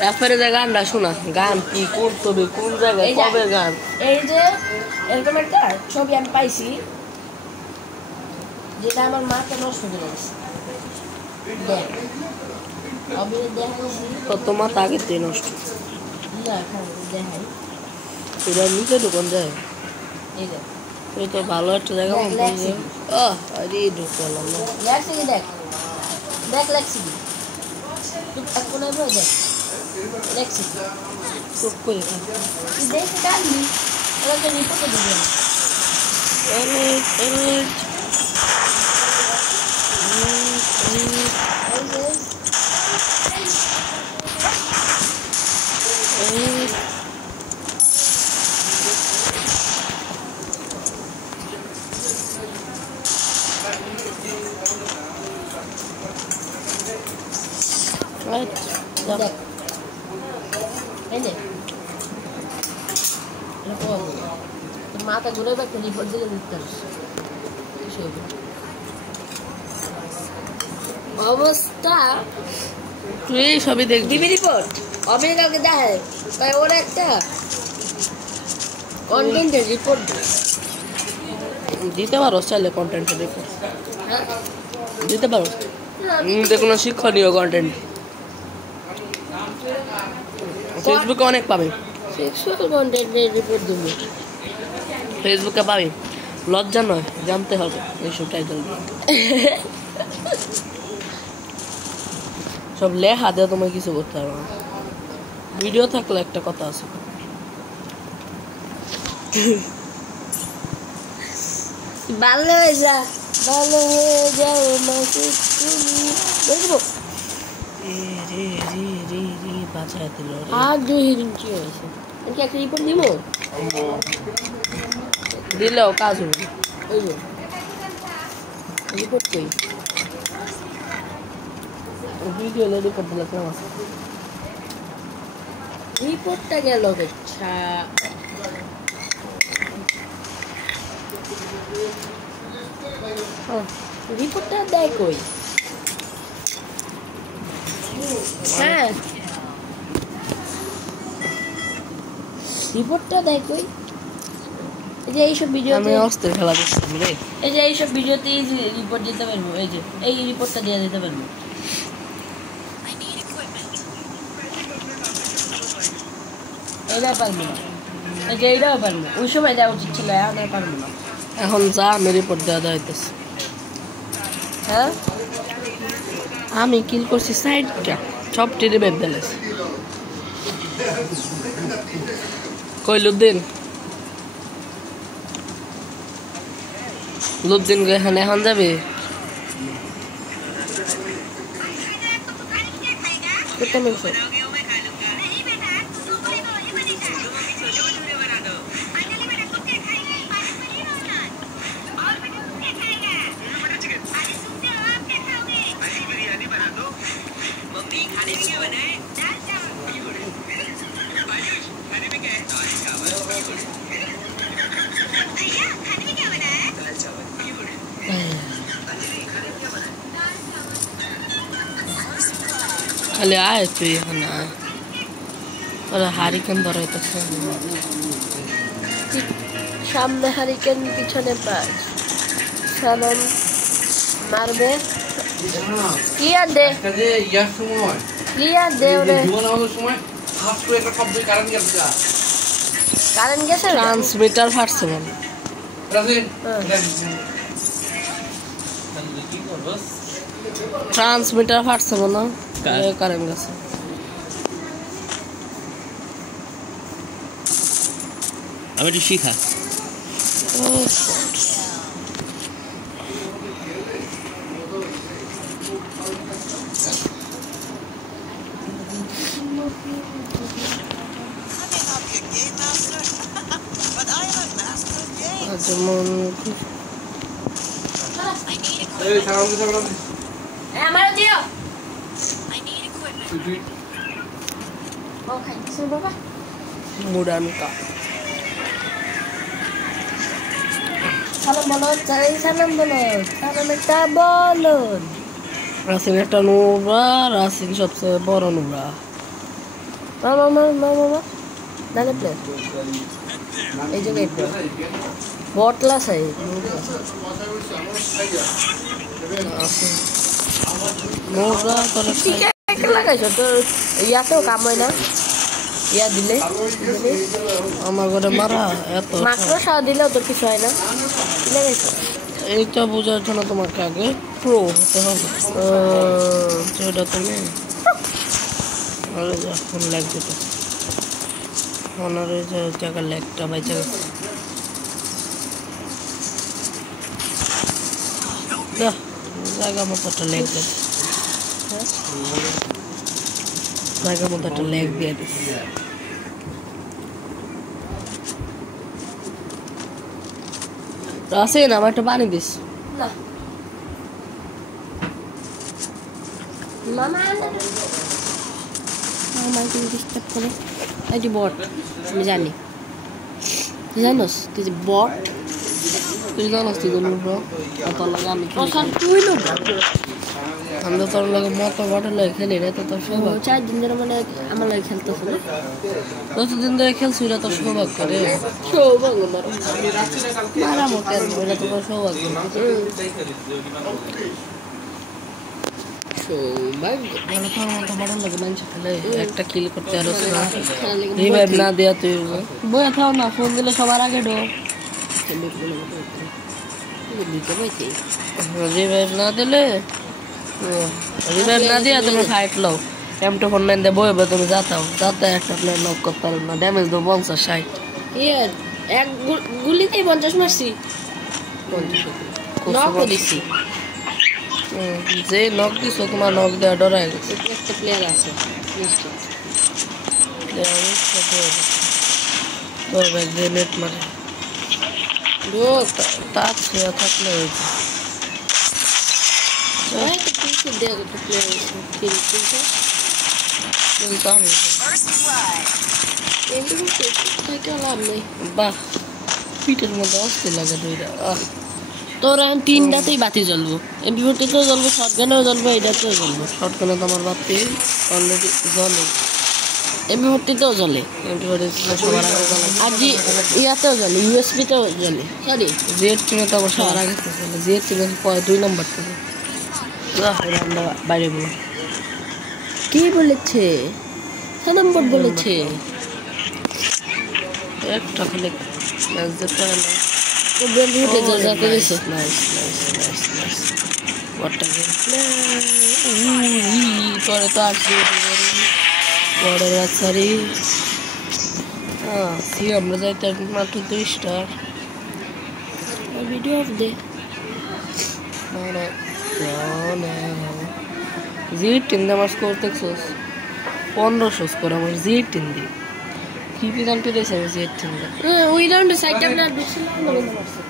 তারপরে যে গানটা শোনা, গান কি কোন ছবি কোন জায়গায় কবে গান? এই যে এরকম একটা ছবি আমি পাইছি, যেটা আমার মাকে নষ্ট করে দিয়েছে। দেখ অভিনয় দেখাইছি তো তোমার আগে দিয়ে নষ্ট। না দেখাই, এটা নিচে দোকান যায়। এই দেখ তুই তো ভালো একটা জায়গা আরে ঢুকলাম না। লেখছি কি, দেখ দেখ লেখছি কি, তুই এখন দেখ লেখছি চুপ করে তুই দেখে কাটবি, ওরা তো রিপোর্টে দিবি। দেখ এই নে তোর মাথা ঘুরে একটা রিপোর্ট দিলে দিতে অবস্থা। তুই সবই দেখবি দিবি রিপোর্ট, অভিনয় কাউকে দেখায় তাই ওরা একটা কন্টেন্টের রিপোর্ট দিতে পারো, চাইলে কন্টেন্টের রিপোর্ট হ্যাঁ দিতে পারো। কোনো শিক্ষণীয় কন্টেন্ট ফেসবুকে অনেক পাবে, সেক্সুয়াল কন্টেন্টের রিপোর্ট দিবি, ফেসবুকে পাবে। লজ্জা নয়, জানতে হবে এইসব টাইটেল সব লেখা দিয়ে তোমায় কিছু করতে হবে না। ভিডিও থাকলে একটা কথা আছে, ভালো হয়ে যা, ভালো হয়ে যাও মাসি তুমি দেখবো। বাঁচায় দিল আর 2 ইঞ্চি হয়েছে, আমি কি একটা রিপোর্ট দিব? দিলেও কাজ হবে। ওই যে রিপোর্ট কই, ভিডিও রিপোর্ট দিলে কেমন আছে? রিপোর্টটা গেল আচ্ছা রিপোর্টটা দেয় কই? হ্যাঁ রিপোর্টটা দেয় কই? এই যে এইসব ভিডিও, আমি অস্থির খেলা দেখছিলাম রে। এই যে এইসব ভিডিওতে রিপোর্ট দিতে পারবো, এই যে এই রিপোর্টটা দিয়ে দিতে পারবো। এইটা পারবো না, এই যে এইটাও পারবো, ওই সময় দেওয়া উচিত ছিল, এখন আর পারবো না। এখন যা আমি রিপোর্ট দেওয়া যাইতেছে। হ্যাঁ আমি কিল করছি সাইডটা, সব টেরে বেদ দিলেস। কই লুদ্দিন এখানে এখন যাবে? কত মাংস? খালি আয় তুই এখানে আয়, ওরা হারিকেন ধরাইতেছে। সামনে হারিকেন পিছনে পাঁচ, সালাম মারবে ক্লিয়ার দে, ক্লিয়ার দে ওরে। কারেন্ট গেছে, ট্রান্সমিটার ফাটছে বল, ট্রান্সমিটার ফাটছে বলো, কারেন্ট গেছে। আমি একটু শিখা যেমন আমার দিও ও খাইছো বাবা মুডানকা সালাম বলো, সালাম বলো, সালাম একটা বলো। রাসিন একটা নুরা, রাসিন সবচেয়ে বড় নুরা। मामा दाने प्लेयर এই জায়গায় বট ক্লাস আছে মোরা তোরা ঠিক আছে লাগাইছ তো ইয়াতেও কাম হয় না ইয়া দিলে আমার ঘরে মারা এত মাত্র সা দিলেও তো কিছু হয় না লাগাইছ এইটা বোঝার জন্য তোমাকে আগে প্রো হতে হবে যেটা তুমি আরে যখন লাগবে তো অনারে জায়গা লেগটা বাইচা গেছে জায়গা মতো একটা লেগ দিয়েছে জায়গা মতো একটা লেগ দিয়ে দিচ্ছে রাসেন আমার একটা পানি দিস না মামা আমাকে ডিস্টার্ব করে এই বট আমি জানি তুই জানোস তুই যে বট তুই জানোস তুই কোনো তোর লাগে আমি তুই লোক আমি তো তোর লাগে মতো বটের লাগে খেলি রে তো তোর সৌভাগ্য 4 দিন ধরে মানে আমার লাগে খেলতেছ না কতদিন ধরে খেলছি এটা তোর সৌভাগ্য রে সৌভাগ্য মারা মোকে এটা তো তোর সৌভাগ্য সৌভাগ্য মানে তোর মতো বড় লাগে মানুষ খেলে একটা কিল করতে আর রিভাইভ না দেয়া তুই বয়ে থাও না ফোন দিলে সবার আগে ঢো রিভাইভ না দিলে রিভাইভ না দিয়া তুমি ফাইট লও M249 দিয়ে বইবে তুমি যাতাও যাতে একটা প্লেয়ার নক করতে পারবে না ড্যামেজ দো 50-60 ইয়ার এক গুলিতেই 50 মারছি নক দিছি যে নক দিছো তোমার নক দেওয়া ডরাই গেছে একটা প্লেয়ার আছে বলবে গ্রেনেড মারে তার ছেড়ে থাকলে হয়েছে বাহ পিঠের মধ্যে অস্থির লাগে দুইটা তোরা তিনটাতেই বাতি জ্বলবো এমপি40তেও জ্বলবো শটগানেও জ্বলবো এটাতেও জ্বলবো শর্টকানে তো আমার বাতি অলরেডি জ্বলে এমপি40তেও জ্বলে M249 সবার আগে জ্বলে আর ইয়াতেও জ্বলে ইউএসবিতেও জ্বলে সরি জেড টিমে তো আমার সবার আগে জ্বলে জেড টিমে 2 নম্বর থেকে আমরা বাইরে বলো কি বলেছে 6 নম্বর বলেছে একটা খালি ম্যাচ যেতে হয় না ও বেলুটে যাতে গেছে নাইস হোয়াট আ গেম তোরে তো আসছে বড় রাসারি সি আমরা যাইতে মাত্র 2 star video of the G team দিয়ে আমার স্কোর দেখছোস 1500 স্কোর আমার জি টিম দিয়ে কি পিছন পেয়েছে আমি জি টিম দিয়ে ওই রাউন্ডে সাইড আপনার 200 মারছে